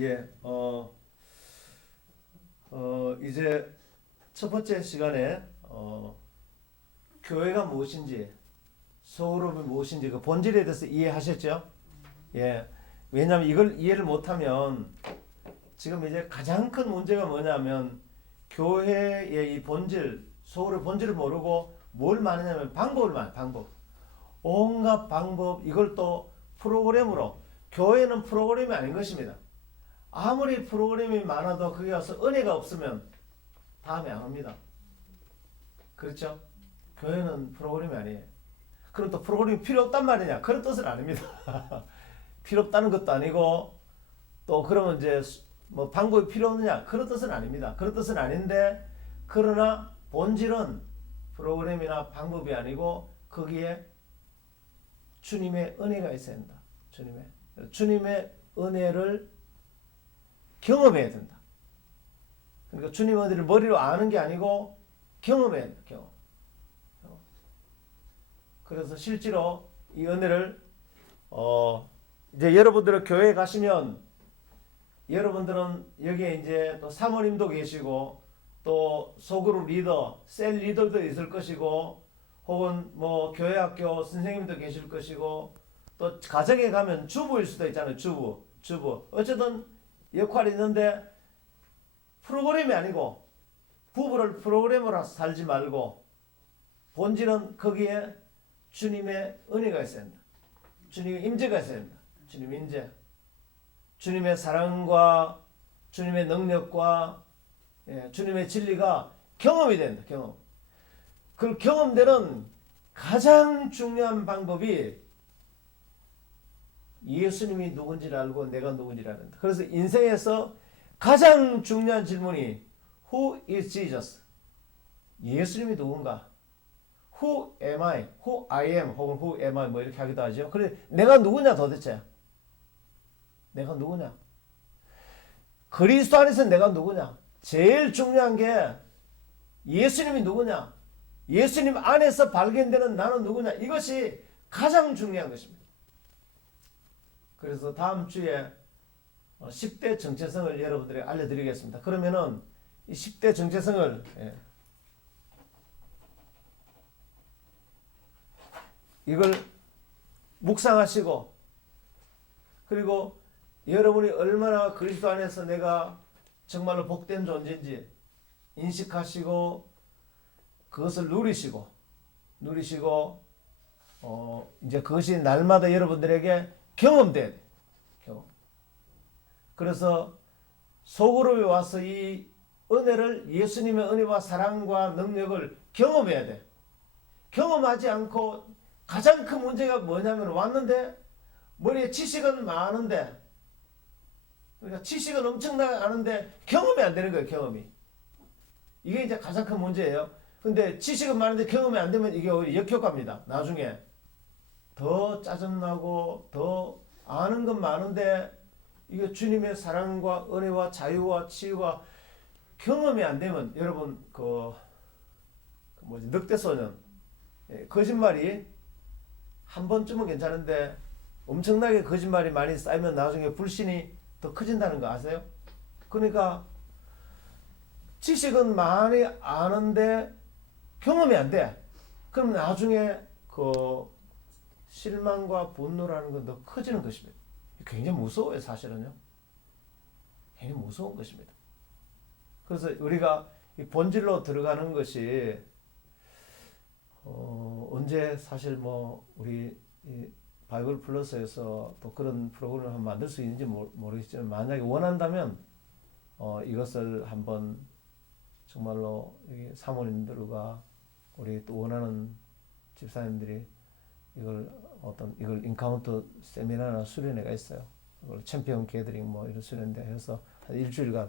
예, 이제 첫 번째 시간에 교회가 무엇인지, 소그룹이 무엇인지 그 본질에 대해서 이해하셨죠? 예, 왜냐하면 이걸 이해를 못하면 지금 이제 가장 큰 문제가 뭐냐면 교회의 이 본질, 소그룹 본질을 모르고 뭘 말하냐면 방법을 말해, 방법. 온갖 방법, 이걸 또 프로그램으로, 교회는 프로그램이 아닌 것입니다. 아무리 프로그램이 많아도 거기 와서 은혜가 없으면 다음에 안 옵니다. 그렇죠? 교회는 프로그램이 아니에요. 그럼 또 프로그램이 필요 없단 말이냐? 그런 뜻은 아닙니다. 필요 없다는 것도 아니고, 또 그러면 이제 뭐 방법이 필요 없느냐? 그런 뜻은 아닙니다. 그런 뜻은 아닌데, 그러나 본질은 프로그램이나 방법이 아니고 거기에 주님의 은혜가 있어야 된다. 주님의 은혜를 경험해야 된다. 그러니까 주님의 은혜를 머리로 아는 게 아니고 경험해야 된다. 경험. 그래서 실제로 이 은혜를 이제 여러분들은 교회에 가시면 여러분들은 여기에 이제 또 사모님도 계시고 또 소그룹 리더, 셀 리더도 있을 것이고 혹은 뭐 교회 학교 선생님도 계실 것이고 또 가정에 가면 주부일 수도 있잖아요. 주부. 어쨌든 역할이 있는데 프로그램이 아니고 부부를 프로그램으로 살지 말고 본질은 거기에 주님의 은혜가 있어야 된다. 주님의 임재가 있어야 된다. 주님의 임재. 주님의 사랑과 주님의 능력과 주님의 진리가 경험이 된다. 경험. 그 경험되는 가장 중요한 방법이 예수님이 누군지를 알고 내가 누군지를 알는다. 그래서 인생에서 가장 중요한 질문이 Who is Jesus? 예수님이 누군가? Who am I? Who I am? 혹은 Who am I? 뭐 이렇게 하기도 하죠. 그래 내가 누구냐 도대체? 내가 누구냐? 그리스도 안에서 내가 누구냐? 제일 중요한 게 예수님이 누구냐? 예수님 안에서 발견되는 나는 누구냐? 이것이 가장 중요한 것입니다. 그래서 다음 주에 10대 정체성을 여러분들에게 알려드리겠습니다. 그러면은 이 10대 정체성을 이걸 묵상하시고 그리고 여러분이 얼마나 그리스도 안에서 내가 정말로 복된 존재인지 인식하시고 그것을 누리시고 이제 그것이 날마다 여러분들에게 경험돼야 돼. 경험. 그래서 소그룹에 와서 이 은혜를 예수님의 은혜와 사랑과 능력을 경험해야 돼. 경험하지 않고 가장 큰 문제가 뭐냐면 왔는데 머리에 지식은 많은데 그러니까 지식은 엄청나게 아는데 경험이 안 되는 거예요. 경험이. 이게 이제 가장 큰 문제예요. 근데 지식은 많은데 경험이 안 되면 이게 역효과입니다. 나중에 더 짜증나고 더 아는 건 많은데 이게 주님의 사랑과 은혜와 자유와 치유가 경험이 안 되면 여러분 늑대소년 거짓말이 한 번쯤은 괜찮은데 엄청나게 거짓말이 많이 쌓이면 나중에 불신이 더 커진다는 거 아세요? 그러니까 지식은 많이 아는데 경험이 안 돼. 그럼 나중에 실망과 분노라는 건 더 커지는 것입니다. 굉장히 무서워요, 사실은요. 굉장히 무서운 것입니다. 그래서 우리가 이 본질로 들어가는 것이 언제 사실 뭐 우리 이 바이블 플러스에서 또 그런 프로그램을 한번 만들 수 있는지 모르겠지만 만약에 원한다면 이것을 한번 정말로 사모님들과 우리 또 원하는 집사님들이 이걸 인카운터 세미나나 수련회가 있어요. 이걸 챔피언 게더링 뭐 이런 수련회 해서 한 일주일간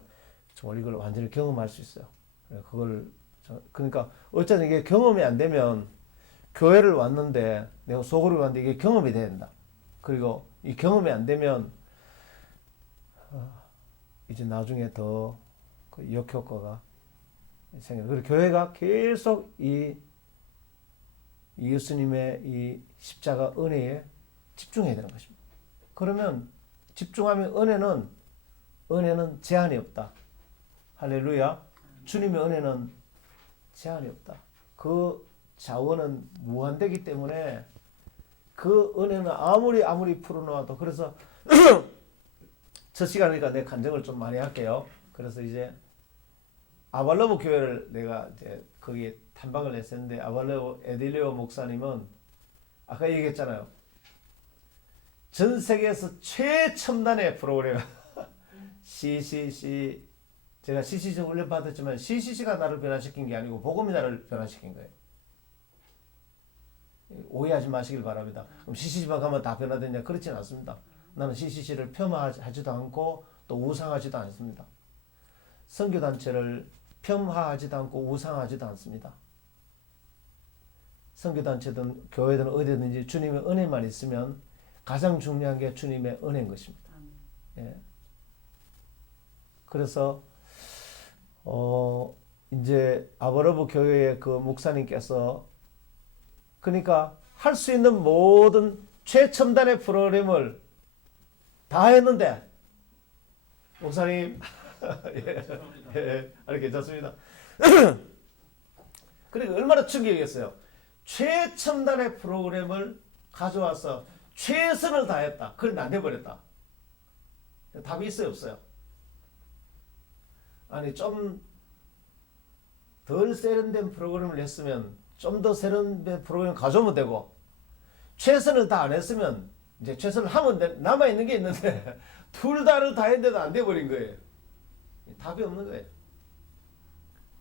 정말 이걸 완전히 경험할 수 있어요. 그러니까 어쨌든 이게 경험이 안 되면 교회를 왔는데 내가 소그룹에 왔는데 이게 경험이 된다. 그리고 이 경험이 안 되면 이제 나중에 더 그 역효과가 생겨요. 그리고 교회가 계속 이 예수님의 이 십자가 은혜에 집중해야 되는 것입니다. 그러면 집중하면 은혜는 제한이 없다. 할렐루야. 주님의 은혜는 제한이 없다. 그 자원은 무한되기 때문에 그 은혜는 아무리 풀어놓아도. 그래서 첫 시간이니까 내 간증을 좀 많이 할게요. 그래서 이제 아발로브 교회를 내가 이제 거기에 탐방을 했었는데, 아발로브 에딜리오 목사님은 아까 얘기했잖아요. 전 세계에서 최첨단의 프로그램 CCC, 제가 CCC 훈련 받았지만 CCC가 나를 변화시킨 게 아니고 복음이 나를 변화시킨 거예요. 오해하지 마시길 바랍니다. 그럼 CCC만 가면 다 변화되냐? 그렇지는 않습니다. 나는 CCC를 폄하하지도 않고 또 우상하지도 않습니다. 선교단체를 폄하하지도 않고 우상하지도 않습니다. 선교단체든 교회든 어디든지 주님의 은혜만 있으면 가장 중요한 게 주님의 은혜인 것입니다. 예. 그래서 이제 아버러브 교회의 그 목사님께서 그러니까 할 수 있는 모든 최첨단의 프로그램을 다 했는데, 목사님 예, 괜찮습니다. 그러니까 얼마나 충격이었어요. 최첨단의 프로그램을 가져와서 최선을 다했다. 그런데 안 돼버렸다. 답이 있어요, 없어요? 아니, 좀 덜 세련된 프로그램을 했으면 좀 더 세련된 프로그램을 가져오면 되고, 최선을 다 안 했으면 이제 최선을 하면 남아있는 게 있는데 둘 다를 다 했는데도 안 돼버린 거예요. 답이 없는 거예요.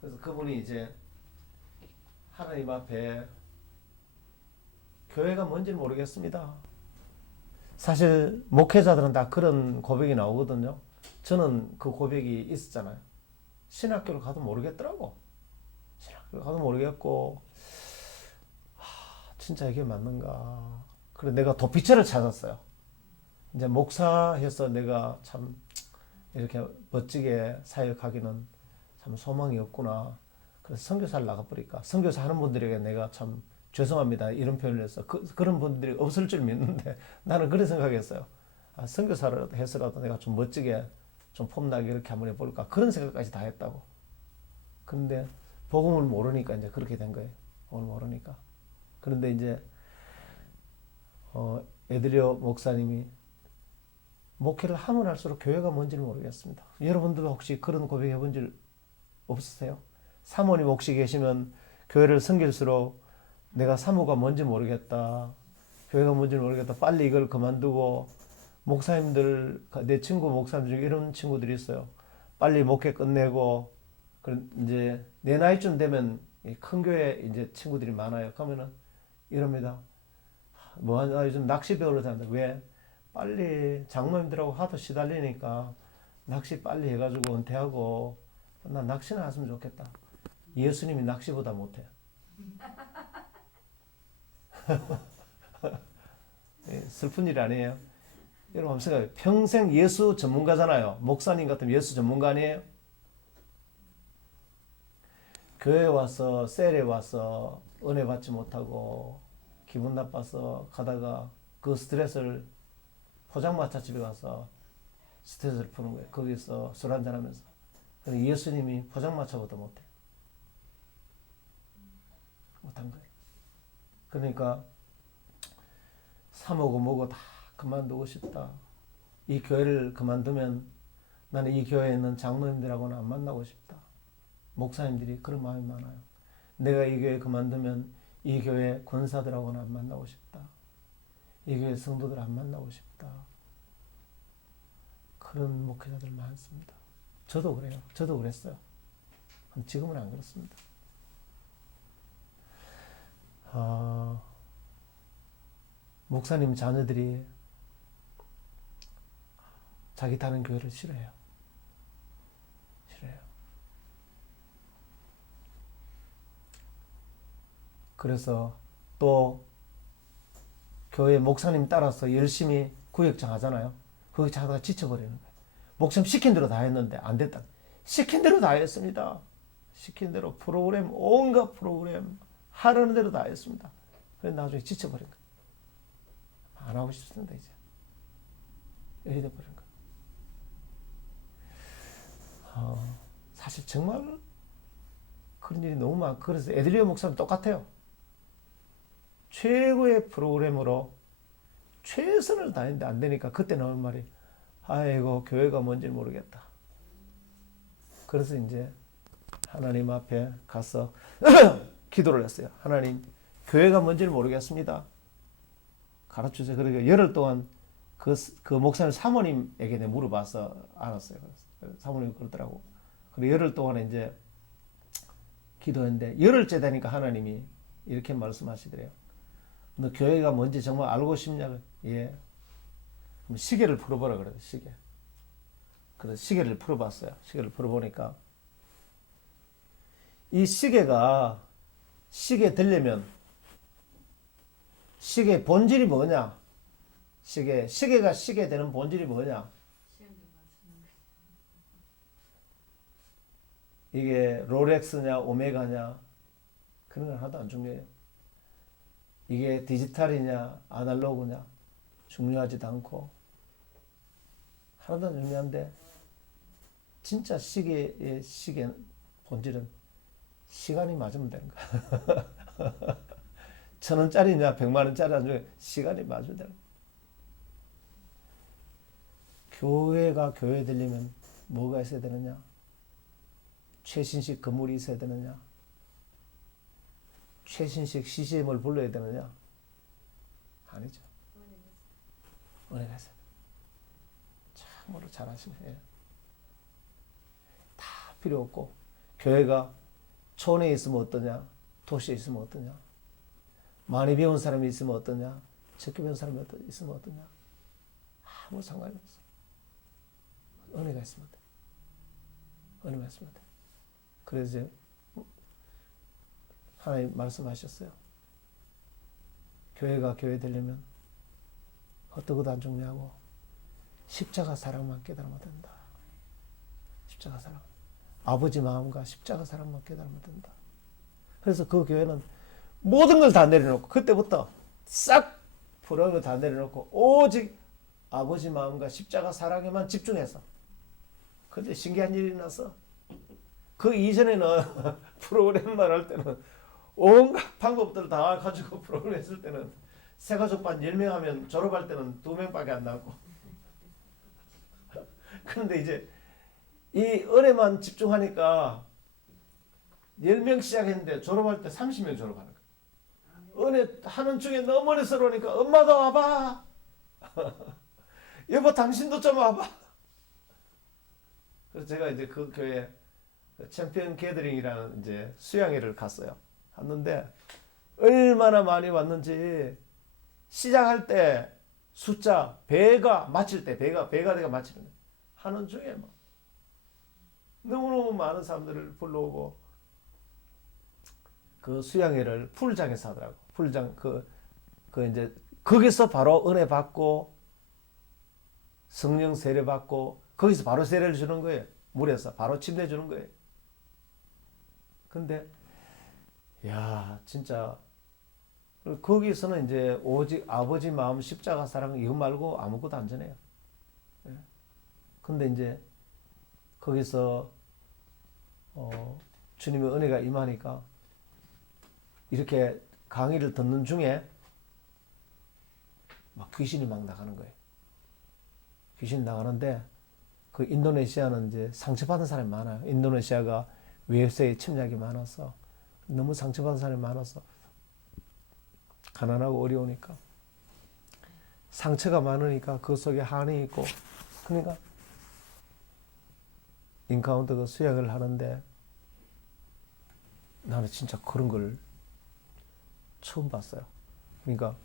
그래서 그분이 이제 하나님 앞에, 교회가 뭔지 모르겠습니다. 사실 목회자들은 다 그런 고백이 나오거든요. 저는 그 고백이 있었잖아요. 신학교를 가도 모르겠더라고. 신학교를 가도 모르겠고, 진짜 이게 맞는가. 그래 내가 도피처를 찾았어요. 이제 목사해서 내가 참 이렇게 멋지게 사역하기는 참 소망이 없구나. 그래서 선교사를 나가버릴까. 선교사 하는 분들에게 내가 참 죄송합니다, 이런 표현을 해서 그런 분들이 없을 줄 믿는데, 나는 그런 생각했어요. 선교사를 해서라도 내가 좀 멋지게 좀 폼나게 이렇게 한번 해볼까. 그런 생각까지 다 했다고. 그런데 복음을 모르니까 이제 그렇게 된 거예요. 복음을 모르니까. 그런데 이제 에드리오 목사님이 목회를 하면 할수록 교회가 뭔지를 모르겠습니다. 여러분들 혹시 그런 고백 해본 적 없으세요? 사모님 혹시 계시면 교회를 섬길수록 내가 사모가 뭔지 모르겠다, 교회가 뭔지 모르겠다, 빨리 이걸 그만두고, 목사님들, 내 친구 목사님들 중에 이런 친구들이 있어요. 빨리 목회 끝내고, 이제 내 나이쯤 되면 큰 교회 이제 친구들이 많아요. 그러면은 이럽니다. 나 요즘 낚시 배우러 다닌다. 왜? 빨리 장로님들하고 하도 시달리니까 낚시 빨리 해가지고 은퇴하고, 나 낚시나 했으면 좋겠다. 예수님이 낚시보다 못해. 슬픈 일 아니에요? 여러분 한번 생각해요. 평생 예수 전문가잖아요. 목사님 같으면 예수 전문가 아니에요? 교회 와서, 셀에 와서 은혜 받지 못하고 기분 나빠서 가다가 그 스트레스를 포장마차 집에 가서 스트레스를 푸는 거예요. 거기서 술 한잔 하면서. 근데 예수님이 포장마차보다 못해. 못한 거예요. 그러니까 사모고 뭐고 다 그만두고 싶다. 이 교회를 그만두면 나는 이 교회에 있는 장로님들하고는 안 만나고 싶다. 목사님들이 그런 마음이 많아요. 내가 이 교회 그만두면 이 교회 권사들하고는 안 만나고 싶다. 이 교회 성도들 안 만나고 싶다. 그런 목회자들 많습니다. 저도 그래요. 저도 그랬어요. 지금은 안 그렇습니다. 목사님 자녀들이 자기 다른 교회를 싫어해요. 싫어해요. 그래서 또 교회 목사님 따라서 열심히 구역장 하잖아요. 구역장 하다가 지쳐버리는 거예요. 목사님 시킨 대로 다 했는데 안 됐다. 시킨 대로 다 했습니다. 시킨 대로 프로그램, 온갖 프로그램 하라는 대로 다 했습니다. 그래서 나중에 지쳐버린 거예요. 안 하고 싶습니다, 이제. 이래 돼버린 거예요. 사실 정말 그런 일이 너무 많고, 그래서 에들리오 목사는 똑같아요. 최고의 프로그램으로 최선을 다했는데 안 되니까 그때 나온 말이, 아이고 교회가 뭔지 모르겠다. 그래서 이제 하나님 앞에 가서 기도를 했어요. 하나님, 교회가 뭔지를 모르겠습니다. 가르쳐주세요. 그러니까 열흘 동안 그 목사님 사모님에게 내가 물어봐서 알았어요. 사모님이 그러더라고. 그리고 열흘 동안 이제 기도했는데, 열흘째 되니까 하나님이 이렇게 말씀하시더래요. 너 교회가 뭔지 정말 알고 싶냐고. 예. 그럼 시계를 풀어보라 그래요. 시계. 그래서 시계를 풀어봤어요. 시계를 풀어보니까 이 시계가, 시계 되려면 시계 본질이 뭐냐? 시계가 시계 되는 본질이 뭐냐? 이게 롤렉스냐 오메가냐 그런 건 하나도 안 중요해요. 이게 디지털이냐 아날로그냐 중요하지도 않고 하나도 안 중요한데, 진짜 시계의 본질은 시간이 맞으면 되는 거야. 1,000원짜리냐 100만원짜리 나중에 시간이 맞으면 되는 거야. 교회가 교회 되려면 뭐가 있어야 되느냐? 최신식 건물이 있어야 되느냐? 최신식 CCM을 불러야 되느냐? 아니죠. 은혜가 있어야 돼. 참으로 잘하시네. 예. 다 필요 없고, 교회가 촌에 있으면 어떠냐? 도시에 있으면 어떠냐? 많이 배운 사람이 있으면 어떠냐? 적게 배운 사람이 있으면 어떠냐? 아무 상관이 없어. 은혜가 있으면 돼. 은혜가 있으면 돼. 그래서 이제 하나님 말씀하셨어요. 교회가 교회 되려면 어떤 것도 안 중요하고 십자가 사랑만 깨달으면 된다. 십자가 사랑. 아버지 마음과 십자가 사랑만 깨달으면 된다. 그래서 그 교회는 모든 걸 다 내려놓고, 그때부터 싹 부러운 거 다 내려놓고 오직 아버지 마음과 십자가 사랑에만 집중해서. 근데 신기한 일이 나서, 그 이전에는 프로그램만 할 때는 온갖 방법들을 다 가지고 프로그램 했을 때는 새가족반 10명 하면 졸업할 때는 2명밖에 안 나고. 그런데 이제 이 은혜만 집중하니까 10명 시작했는데 졸업할 때 30명 졸업하는 거야. 은혜 하는 중에 너무 어려서러우니까 엄마도 와봐. 여보 당신도 좀 와봐. 그래서 제가 이제 그 교회 챔피언 게더링이라는 이제 수양회를 갔어요. 갔는데 얼마나 많이 왔는지, 시작할 때 숫자 배가 마칠 때 배가 내가 마치는 거예요. 하는 중에 막 너무너무 많은 사람들을 불러오고, 그 수양회를 풀장에서 하더라고. 풀장 그 이제 거기서 바로 은혜 받고 성령 세례 받고 거기서 바로 세례를 주는 거예요. 물에서 바로 침례 주는 거예요. 근데 야 진짜 거기서는 이제 오직 아버지 마음 십자가 사랑 이거 말고 아무것도 안 전해요. 예. 근데 이제 거기서 주님의 은혜가 임하니까 이렇게 강의를 듣는 중에 막 귀신이 막 나가는 거예요. 귀신 나가는데, 그 인도네시아는 이제 상처받은 사람이 많아요. 인도네시아가 외세의 침략이 많아서 너무 상처받은 사람이 많아서 가난하고 어려우니까 상처가 많으니까 그 속에 한이 있고, 그러니까 인카운터 그 수양을 하는데 나는 진짜 그런 걸 처음 봤어요. 그러니까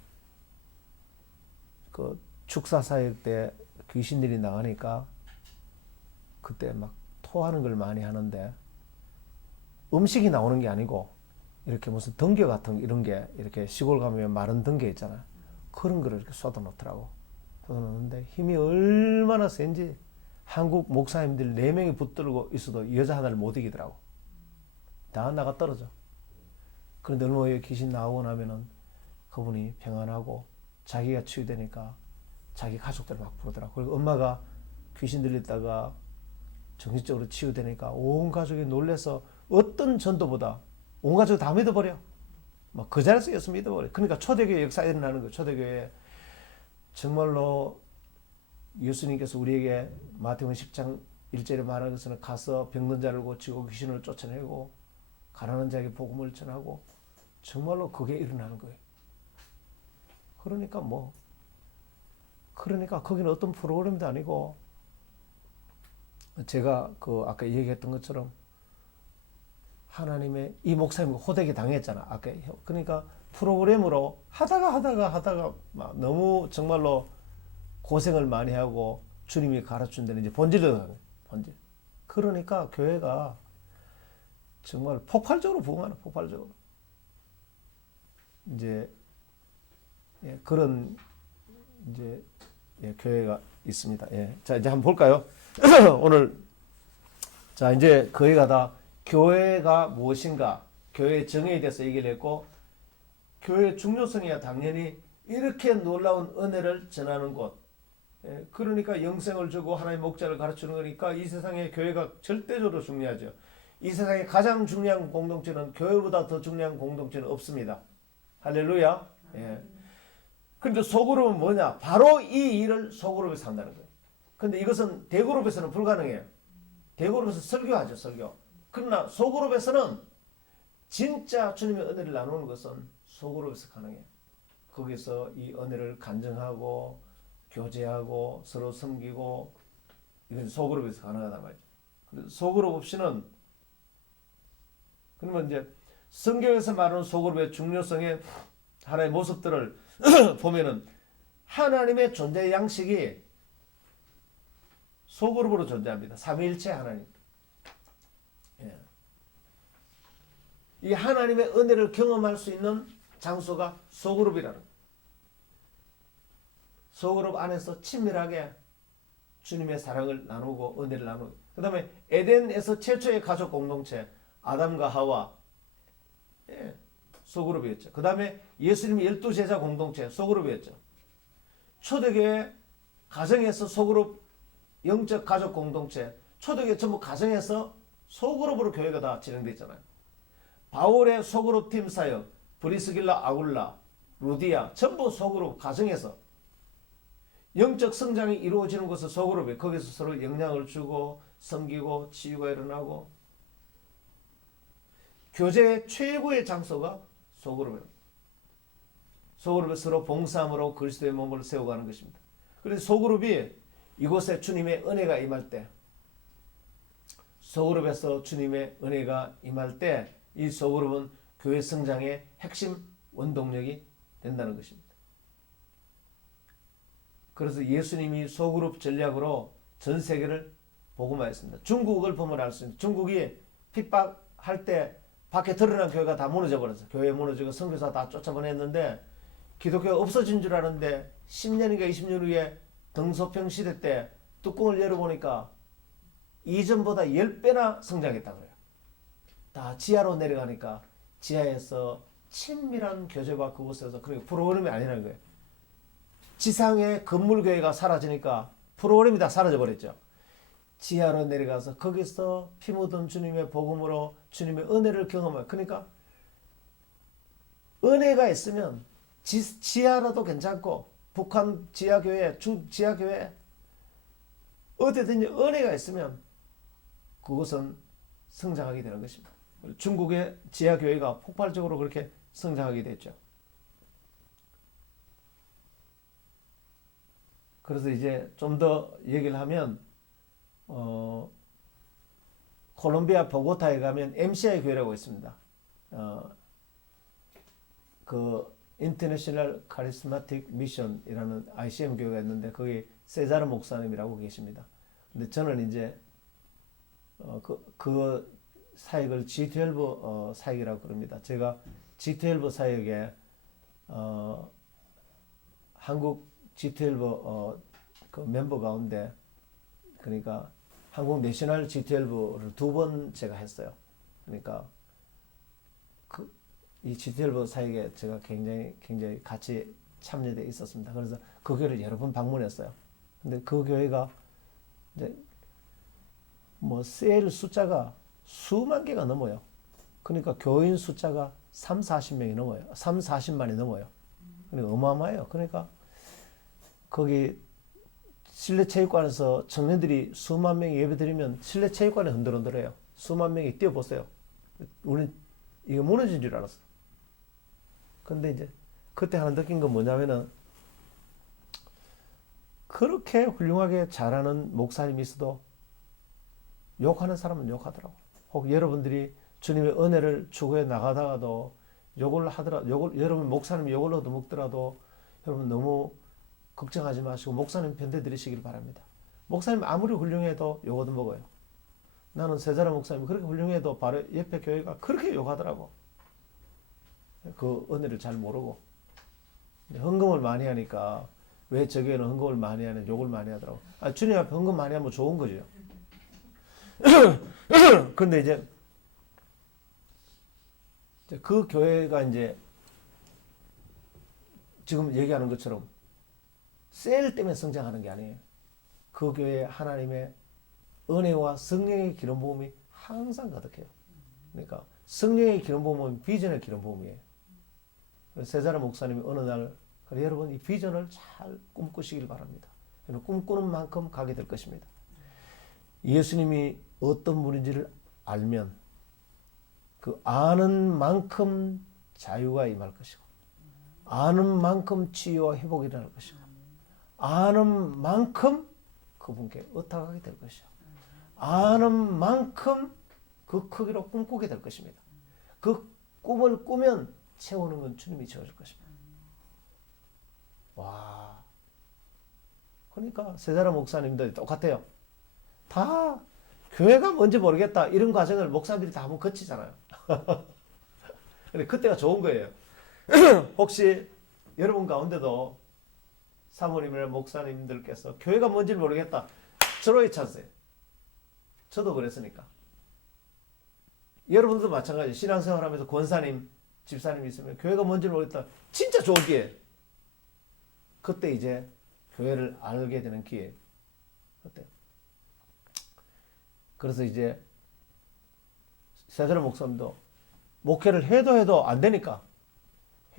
그 축사 사역 때 귀신들이 나가니까 그때 막 토하는 걸 많이 하는데, 음식이 나오는 게 아니고 이렇게 무슨 등겨 같은 이런 게 이렇게 시골 가면 마른 등겨 있잖아요. 그런 거를 이렇게 쏟아 놓더라고. 쏟아 놓는데 힘이 얼마나 센지 한국 목사님들 4명이 붙들고 있어도 여자 하나를 못 이기더라고. 다 나가 떨어져. 그런데 얼마 후에 귀신 나오고 나면은 그분이 평안하고 자기가 치유되니까 자기 가족들 막 부르더라고. 그리고 엄마가 귀신 들렸다가 정신적으로 치유되니까 온 가족이 놀래서 어떤 전도보다 온 가족이 다 믿어버려. 막 그 자리에서 예수 믿어버려. 그러니까 초대교회 역사가 일어나는 거예요. 초대교회 정말로 예수님께서 우리에게 마태복음 10장 1절에 말하는 것은 가서 병든 자를 고치고 귀신을 쫓아내고 가난한 자에게 복음을 전하고 정말로 그게 일어나는 거예요. 그러니까 거기는 어떤 프로그램도 아니고 제가 아까 얘기했던 것처럼 하나님의 이 목사님 호되게 당했잖아. 아까 그러니까 프로그램으로 하다가 막 너무 정말로 고생을 많이 하고 주님이 가르친 데는 이제 본질로 가는 거예요. 본질. 그러니까 교회가 정말 폭발적으로 부흥하는 폭발적으로 이제 그런 이제 교회가 있습니다. 자 이제 한번 볼까요? 오늘 자 이제 거기가 다 교회가 무엇인가 교회의 정의에 대해서 얘기를 했고 교회의 중요성이야 당연히 이렇게 놀라운 은혜를 전하는 곳. 그러니까 영생을 주고 하나님의 목자를 가르치는 거니까 이 세상에 교회가 절대적으로 중요하죠. 이 세상에 가장 중요한 공동체는 교회보다 더 중요한 공동체는 없습니다. 할렐루야. 그런데 소그룹은 뭐냐? 바로 이 일을 소그룹에서 한다는 거예요. 근데 이것은 대그룹에서는 불가능해요. 대그룹에서 설교하죠, 설교. 그러나 소그룹에서는 진짜 주님의 은혜를 나누는 것은 소그룹에서 가능해요. 거기서 이 은혜를 간증하고 교제하고 서로 섬기고 이건 소그룹에서 가능하단 말이죠. 소그룹 없이는 그러면 이제 성경에서 말하는 소그룹의 중요성의 하나의 모습들을 보면은 하나님의 존재 양식이 소그룹으로 존재합니다. 삼위일체 하나님. 이 하나님의 은혜를 경험할 수 있는 장소가 소그룹이라는 거예요. 소그룹 안에서 친밀하게 주님의 사랑을 나누고 은혜를 나누고 그 다음에 에덴에서 최초의 가족 공동체 아담과 하와 소그룹이었죠. 그 다음에 예수님의 12제자 공동체 소그룹이었죠. 초대교회 가정에서 소그룹 영적 가족 공동체 초대교회 전부 가정에서 소그룹으로 교회가 다 진행되어 있잖아요. 바울의 소그룹 팀 사역 브리스길라 아굴라 루디아 전부 소그룹 가정에서 영적 성장이 이루어지는 것은 소그룹이에요. 거기서 서로 영향을 주고 섬기고 치유가 일어나고 교제의 최고의 장소가 소그룹이에요. 소그룹에 서로 봉사함으로 그리스도의 몸을 세워가는 것입니다. 그래서 소그룹이 이곳에 주님의 은혜가 임할 때 소그룹에서 주님의 은혜가 임할 때 이 소그룹은 교회 성장의 핵심 원동력이 된다는 것입니다. 그래서 예수님이 소그룹 전략으로 전 세계를 복음화했습니다. 중국을 보면 알 수 있습니다. 중국이 핍박할 때 밖에 드러난 교회가 다 무너져 버렸어요. 교회 무너지고 선교사 다 쫓아보냈는데 기독교가 없어진 줄 아는데 10년인가 20년 후에 등소평 시대 때 뚜껑을 열어보니까 이전보다 10배나 성장했다고 해요. 다 지하로 내려가니까 지하에서 친밀한 교제가 그곳에서 그러니까 프로그램이 아니라는 거예요. 지상의 건물교회가 사라지니까 프로그램이 다 사라져버렸죠. 지하로 내려가서 거기서 피 묻은 주님의 복음으로 주님의 은혜를 경험해요. 그러니까 은혜가 있으면 지하라도 괜찮고 북한 지하교회, 지하교회 어디든지 은혜가 있으면 그것은 성장하게 되는 것입니다. 중국의 지하교회가 폭발적으로 그렇게 성장하게 됐죠. 그래서 이제 좀 더 얘기를 하면 콜롬비아 보고타에 가면 MCI 교회라고 있습니다. 그 인터내셔널 카리스마틱 미션이라는 ICM 교회가 있는데 거기 세자르 목사님이라고 계십니다. 근데 저는 이제 그 사역을 G12 사역이라고 그럽니다. 제가 G12 사역에 한국 G12 그 멤버 가운데 그러니까 한국 내셔널 G12를 2번 제가 했어요. 그러니까 이 G12 사역에 제가 굉장히 같이 참여돼 있었습니다. 그래서 그 교회를 여러 번 방문했어요. 근데 그 교회가 이제 뭐 셀 숫자가 수만 개가 넘어요. 그러니까 교인 숫자가 3, 40명이 넘어요. 3, 40만이 넘어요. 그러니까 어마어마해요. 그러니까 거기 실내 체육관에서 청년들이 수만 명이 예배드리면 실내 체육관이 흔들흔들해요. 수만 명이 뛰어보세요. 우리는 이거 무너진 줄 알았어. 근데 이제 그때 하나 느낀 건 뭐냐면은 그렇게 훌륭하게 잘하는 목사님이 있어도 욕하는 사람은 욕하더라고. 혹 여러분들이 주님의 은혜를 추구해 나가다가도 욕을 하더라도 여러분 목사님이 욕을 얻어먹더라도 여러분 너무 걱정하지 마시고 목사님 편들이시길 바랍니다. 목사님 아무리 훌륭해도 욕 얻어먹어요. 나는 세자라 목사님이 그렇게 훌륭해도 바로 옆에 교회가 그렇게 욕하더라고. 그 은혜를 잘 모르고 헌금을 많이 하니까 왜 저 교회는 헌금을 많이 하냐 욕을 많이 하더라고. 주님 앞에 헌금 많이 하면 좋은 거죠. 근데 이제 그 교회가 이제 지금 얘기하는 것처럼 셀 때문에 성장하는 게 아니에요. 그 교회에 하나님의 은혜와 성령의 기름 부음이 항상 가득해요. 그러니까 성령의 기름 부음은 비전의 기름 부음이에요. 세자라 목사님이 어느 날 여러분 이 비전을 잘 꿈꾸시길 바랍니다. 꿈꾸는 만큼 가게 될 것입니다. 예수님이 어떤 분인지를 알면 그 아는 만큼 자유가 임할 것이고 아는 만큼 치유와 회복이 일어날 것이고 아는 만큼 그분께 의탁하게 될 것이고 아는 만큼 그 크기로 꿈꾸게 될 것입니다. 그 꿈을 꾸면 채우는 건 주님이 채워줄 것입니다. 와, 그러니까 세자라 목사님들 똑같아요. 다 교회가 뭔지 모르겠다 이런 과정을 목사들이 다 한번 거치잖아요. 근데 그때가 좋은 거예요. 혹시 여러분 가운데도 사모님이나 목사님들께서 교회가 뭔지 모르겠다 저로의 찬스예요. 저도 그랬으니까. 여러분도 마찬가지. 신앙생활하면서 권사님, 집사님 있으면 교회가 뭔지 모르겠다. 진짜 좋은 기회. 그때 이제 교회를 알게 되는 기회. 그때. 그래서 이제 세자라 목사님도 목회를 해도 안 되니까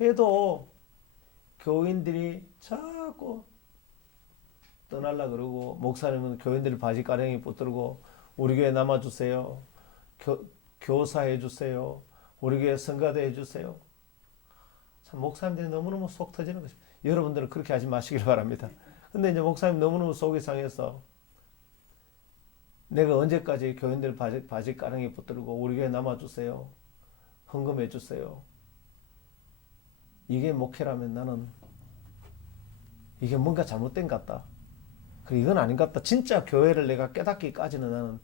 해도 교인들이 자꾸 떠날라 그러고 목사님은 교인들 바지 가랭이 붙들고 우리 교회 남아주세요. 교사해 주세요. 우리 교회 성가대 해주세요. 참 목사님들이 너무너무 속 터지는 것입니다. 여러분들은 그렇게 하지 마시길 바랍니다. 근데 이제 목사님 너무너무 속이 상해서 내가 언제까지 교인들 바지 가랑이 붙들고 우리 교회 남아주세요. 헌금해 주세요. 이게 목회라면 나는 이게 뭔가 잘못된 것 같다. 그리고 이건 아닌 것 같다. 진짜 교회를 내가 깨닫기까지는 나는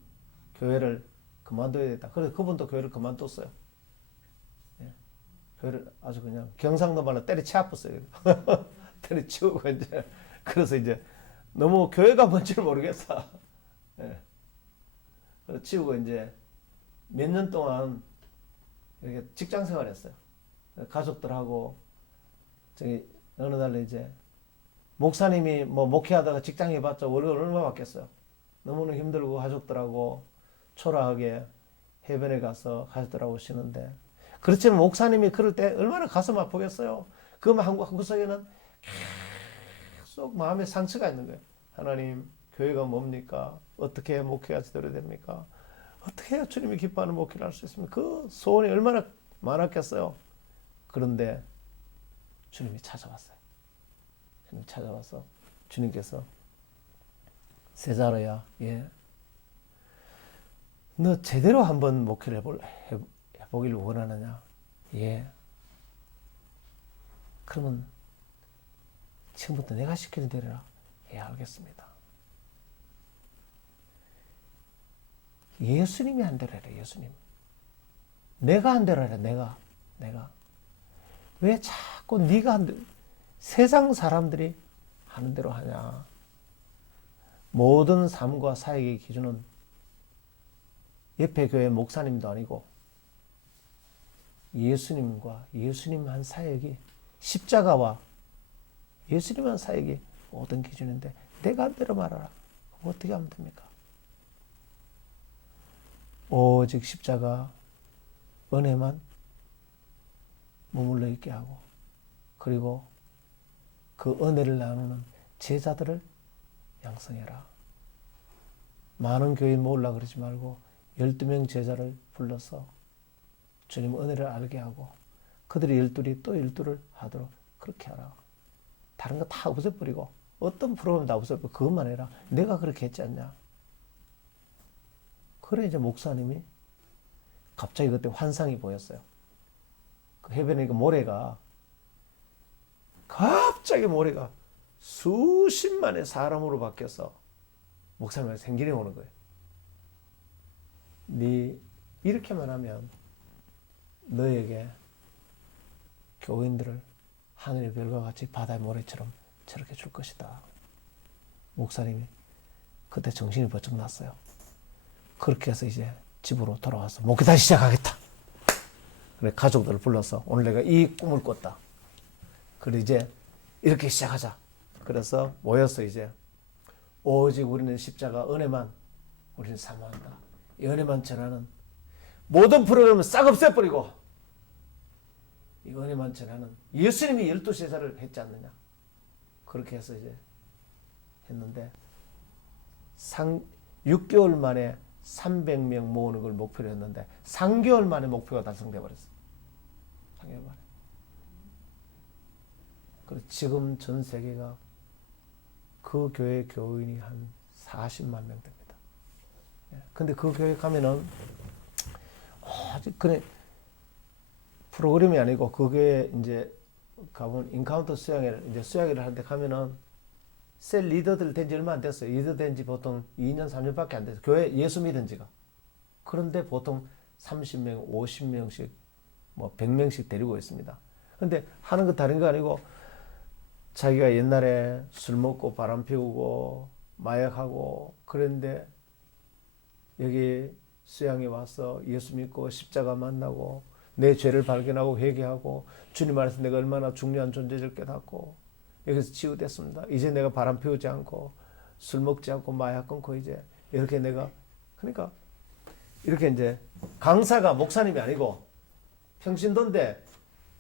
교회를 그만둬야 되겠다. 그래서 그분도 교회를 그만뒀어요. 예. 교회를 아주 그냥 경상도 말로 때려치웠어요. 때려치우고 이제 그래서 이제 너무 교회가 뭔지를 모르겠어. 예. 그래서 치우고 이제 몇 년 동안 이렇게 직장 생활했어요. 가족들하고 저기 어느 날 이제 목사님이 뭐 목회하다가 직장 해봤자 월급을 얼마 받겠어요. 너무너무 힘들고 가족들하고 초라하게 해변에 가서 가족들하고 쉬는데 그렇지만 목사님이 그럴 때 얼마나 가슴 아프겠어요. 그 한구석에는 계속 마음에 상처가 있는 거예요. 하나님 교회가 뭡니까? 어떻게 해야 목회가 제대로 됩니까? 어떻게 해야 주님이 기뻐하는 목회를 할 수 있습니까? 그 소원이 얼마나 많았겠어요. 그런데 주님이 찾아왔어요. 주님이 찾아와서 주님께서 세자라야, 예, 너 제대로 한번 목회를 해보길 원하느냐? 예. 그러면 지금부터 내가 시키는 대로 해라. 예, 알겠습니다. 예수님이 한 대로 해라. 예수님. 내가 한 대로 해라. 내가. 왜 자꾸 네가 한 대로 세상 사람들이 하는 대로 하냐? 모든 삶과 사역의 기준은 옆에 교회 목사님도 아니고 예수님과 예수님 한 사역이 십자가와 예수님 한 사역이 모든 기준인데 내가 한 대로 말하라. 어떻게 하면 됩니까? 오직 십자가 은혜만 머물러 있게 하고, 그리고 그 은혜를 나누는 제자들을 양성해라. 많은 교회 모으려고 그러지 말고 12명 제자를 불러서 주님 은혜를 알게 하고 그들이 12이 또 12를 하도록 그렇게 하라. 다른 거 다 없애버리고 어떤 프로그램 다 없애버리고 그것만 해라. 내가 그렇게 했지 않냐. 그래 이제 목사님이 갑자기 그때 환상이 보였어요. 그 해변에 그 모래가 갑자기 모래가 수십만의 사람으로 바뀌어서 목사님한테 생기이 오는 거예요. 네 이렇게만 하면 너에게 교인들을 하늘의 별과 같이 바다의 모래처럼 저렇게 줄 것이다. 목사님이 그때 정신이 번쩍 났어요. 그렇게 해서 이제 집으로 돌아와서 목회 다시 시작하겠다. 그래 가족들을 불러서 오늘 내가 이 꿈을 꿨다. 그래 이제 이렇게 시작하자. 그래서 모여서 이제 오직 우리는 십자가 은혜만 우리는 사모한다. 이 은혜만 전하는 모든 프로그램을 싹 없애버리고 이 은혜만 전하는 예수님이 12제자를 했지 않느냐. 그렇게 해서 이제 했는데 6개월 만에 300명 모으는 걸 목표로 했는데 3개월 만에 목표가 달성돼 버렸어요. 3개월 만에. 그리고 지금 전 세계가 그 교회 교인이 한 40만 명 됩니다. 근데 그 교회 가면은 그래 프로그램이 아니고 그 교회 이제 가면 인카운터 수양회를 이제 수양회를 하는데 가면은 셀 리더들 된 지 얼마 안 됐어요. 리더 된 지 보통 2년 3년밖에 안 됐어요. 교회 예수 믿은 지가. 그런데 보통 30명, 50명씩 뭐 100명씩 데리고 있습니다. 근데 하는 거 다른 거 아니고 자기가 옛날에 술 먹고 바람 피우고 마약하고 그런데 여기 수양에 와서 예수 믿고 십자가 만나고 내 죄를 발견하고 회개하고 주님 안에서 내가 얼마나 중요한 존재를 깨닫고 여기서 치유됐습니다. 이제 내가 바람 피우지 않고 술 먹지 않고 마약 끊고 이제 이렇게 내가 그러니까 이렇게 이제 강사가 목사님이 아니고 평신도인데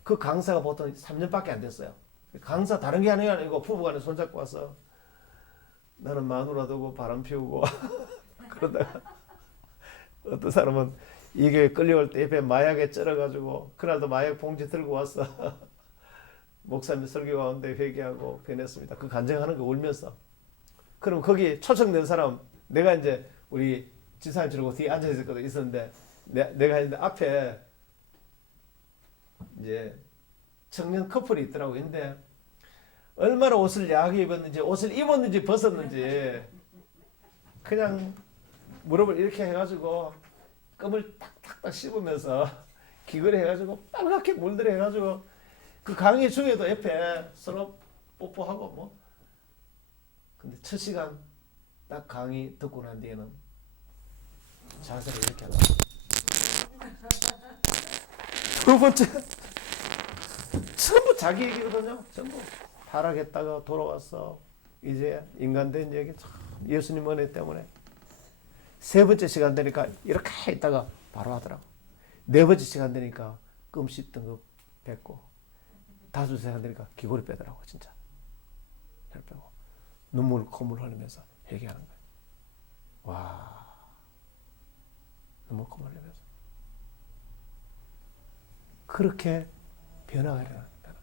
그 강사가 보통 3년밖에 안 됐어요. 강사 다른 게 아니고 부부간에 손잡고 와서 나는 마누라 두고 바람 피우고 그러다가 어떤 사람은 이게 끌려올 때 옆에 마약에 쩔어가지고 그날도 마약 봉지 들고 왔어. 목사님 설교가 온데 회개하고 변했습니다. 그 간증하는 거 울면서. 그럼 거기 초청된 사람 내가 이제 우리 지사님 저러고 뒤에 앉아 있었거든. 있었는데 내가 있는데 앞에 이제 청년 커플이 있더라고. 근데 얼마나 옷을 야하게 입었는지 옷을 입었는지 벗었는지 그냥 무릎을 이렇게 해가지고 껌을 탁탁탁 씹으면서 기거리 해가지고 빨갛게 물들여 해가지고 그 강의 중에도 옆에 서로 뽀뽀하고 뭐 근데 첫 시간 딱 강의 듣고 난 뒤에는 자세를 이렇게 하고 두 번째 전부 자기 얘기거든요. 전부 타락했다가 돌아왔어. 이제 인간 된 얘기 참 예수님 은혜 때문에. 세 번째 시간 되니까 이렇게 있다가 바로 하더라고. 네 번째 시간 되니까 껌 씹던 거 뱉고 다섯 시간 되니까 기골이 빼더라고. 진짜 혈 빼고 눈물 콧물 흘리면서 회개하는 거예요. 와 눈물 콧물 흘리면서 그렇게 변화가 일어납니다.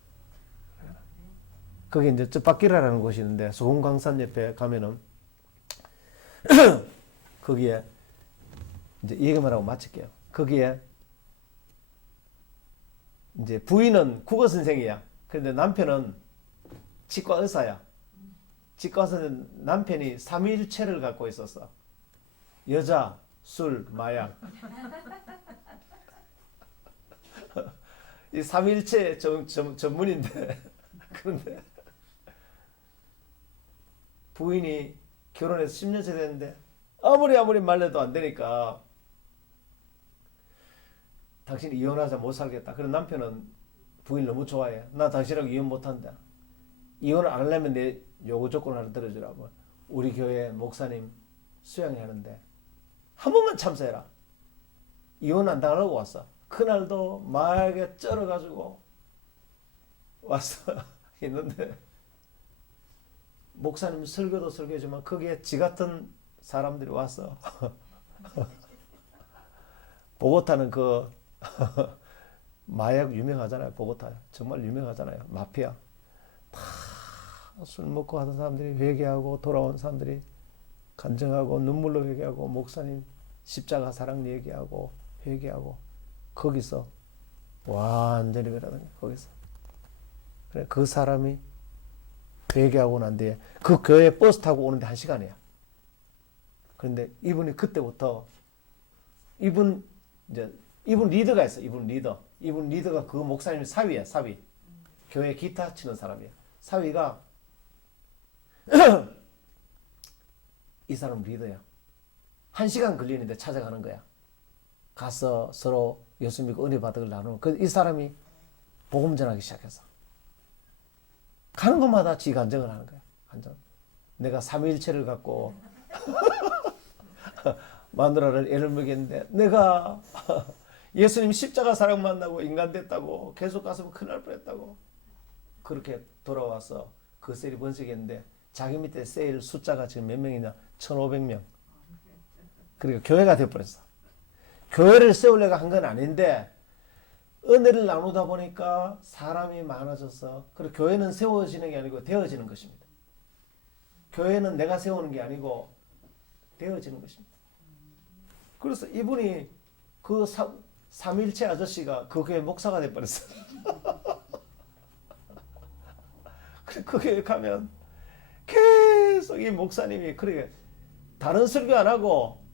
거기 이제 뜻밖이라는 곳이 있는데 소금강산 옆에 가면은 거기에 이제 이 얘기만 하고 마칠게요. 거기에 이제 부인은 국어 선생이야. 그런데 남편은 치과 의사야. 치과 의사는 남편이 삼위일체를 갖고 있었어. 여자, 술, 마약. 이 삼위일체 전문인데 그런데 부인이 결혼해서 10년째 됐는데 아무리 말려도 안 되니까 당신 이혼하자 못 살겠다. 그런 남편은 부인 너무 좋아해. 나 당신하고 이혼 못 한다. 이혼을 안 하려면 내 요구 조건 하나 들어주라고. 우리 교회 목사님 수양회 하는데 한 번만 참석해라. 이혼 안 당하려고 왔어. 그날도 마약에 쩔어가지고 왔어. 있는데 목사님 설교도 설교지만 거기에 지 같은 사람들이 왔어. 보고타는 그 마약 유명하잖아요. 보고타 정말 유명하잖아요. 마피아. 다 술 먹고 하던 사람들이 회개하고 돌아온 사람들이 간증하고 눈물로 회개하고 목사님 십자가 사랑 얘기하고 회개하고 거기서 완전히 그러더니 거기서 그래 그 사람이 회개하고 난 뒤에 그 교회 버스 타고 오는데 1시간이야. 그런데 이분이 그때부터 이분 리더가 있어. 이분 리더가 그 목사님 사위야. 사위. 교회 기타 치는 사람이야. 사위가 이 사람 리더야. 1시간 걸리는데 찾아가는 거야. 가서 서로 예수 믿고 은혜 받을 나누는. 이 사람이 복음 전하기 시작했어. 가는 곳마다 지 간증을 하는 거야. 간증. 내가 삼위일체를 갖고 마누라를 애를 먹였는데 내가 예수님 십자가 사랑 만나고 인간 됐다고 계속 갔으면 큰일 날 뻔했다고 그렇게 돌아와서 그 셀이 번식했는데 자기 밑에 셀 숫자가 지금 몇 명이냐 1500명. 그러니까 교회가 돼버렸어. 교회를 세우려고 한 건 아닌데 은혜를 나누다 보니까 사람이 많아져서 그리고 교회는 세워지는 게 아니고 되어지는 것입니다. 교회는 내가 세우는 게 아니고 되어지는 것입니다. 그래서 이분이 그 삼일체 아저씨가 그 교회 목사가 돼버렸어. 그 교회 가면 계속 이 목사님이 그러게 다른 설교 안 하고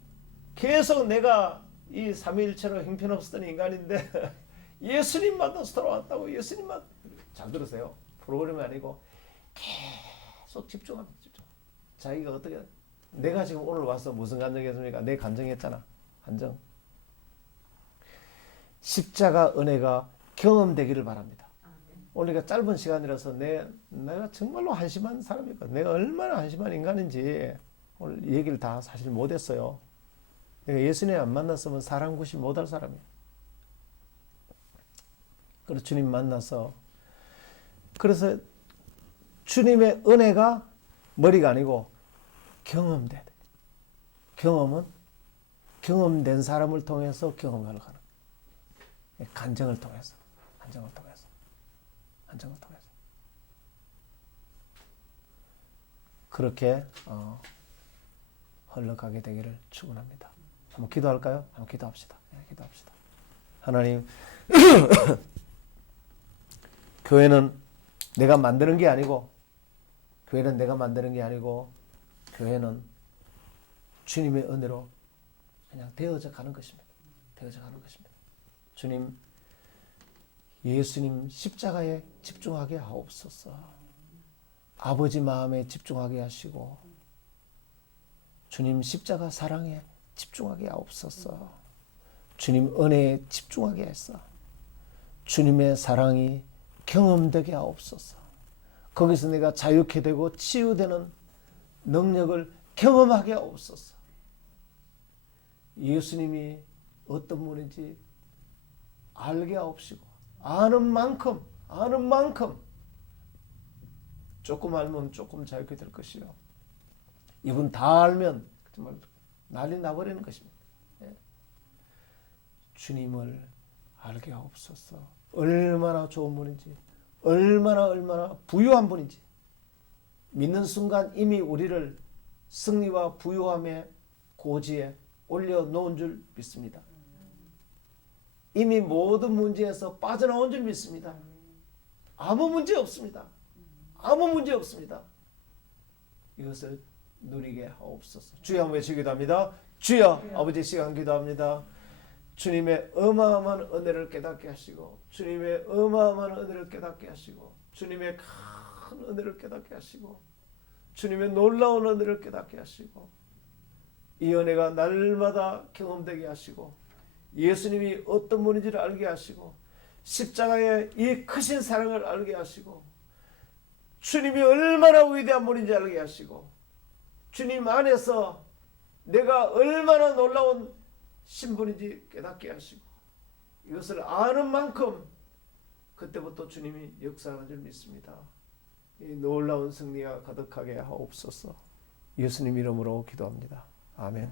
계속 내가 이 삼위일체로 형편없었던 인간인데 예수님 만나서 돌아왔다고. 예수님만 잘 들으세요. 프로그램이 아니고 계속 집중합니다. 집중. 자기가 어떻게 내가 지금 오늘 와서 무슨 간증했습니까? 내 간증했잖아. 간증. 십자가 은혜가 경험되기를 바랍니다. 오늘 짧은 시간이라서 내가 정말로 한심한 사람이니까 내가 얼마나 한심한 인간인지 오늘 얘기를 다 사실 못했어요. 내가 예수님 안 만났으면 사람 구실 못할 사람이에요. 그래서 주님 만나서 그래서 주님의 은혜가 머리가 아니고 경험돼야 돼. 경험은 경험된 사람을 통해서 경험하러 가는 거예요. 간증을 통해서. 그렇게 흘러가게 되기를 축원합니다. 한번 기도할까요? 한번 기도합시다. 기도합시다. 하나님, 교회는 내가 만드는 게 아니고, 교회는 주님의 은혜로 그냥 되어져 가는 것입니다. 주님, 예수님 십자가에 집중하게 하옵소서. 아버지 마음에 집중하게 하시고, 주님 십자가 사랑에 집중하게 하옵소서. 주님 은혜에 집중하게 했어. 주님의 사랑이 경험되게 하옵소서. 거기서 내가 자유케 되고 치유되는 능력을 경험하게 하옵소서. 예수님이 어떤 분인지 알게 하옵시고 아는 만큼 조금 알면 조금 자유케 될 것이요. 이분 다 알면 정말 난리 나버리는 것입니다. 주님을 알게 하옵소서. 얼마나 좋은 분인지, 얼마나 부유한 분인지 믿는 순간 이미 우리를 승리와 부유함의 고지에 올려놓은 줄 믿습니다. 이미 모든 문제에서 빠져나온 줄 믿습니다. 아무 문제 없습니다. 이것을 누리게 하옵소서. 주여 한번 외치기도 합니다. 주여 아버지 시간 기도합니다. 주님의 어마어마한 은혜를 깨닫게 하시고, 주님의 어마어마한 은혜를 깨닫게 하시고, 주님의 큰 은혜를 깨닫게 하시고, 주님의 놀라운 은혜를 깨닫게 하시고, 이 은혜가 날마다 경험되게 하시고, 예수님이 어떤 분인지를 알게 하시고, 십자가의 이 크신 사랑을 알게 하시고, 주님이 얼마나 위대한 분인지 알게 하시고, 주님 안에서 내가 얼마나 놀라운 신분인지 깨닫게 하시고 이것을 아는 만큼 그때부터 주님이 역사하는 줄 믿습니다. 이 놀라운 승리가 가득하게 하옵소서. 예수님 이름으로 기도합니다. 아멘.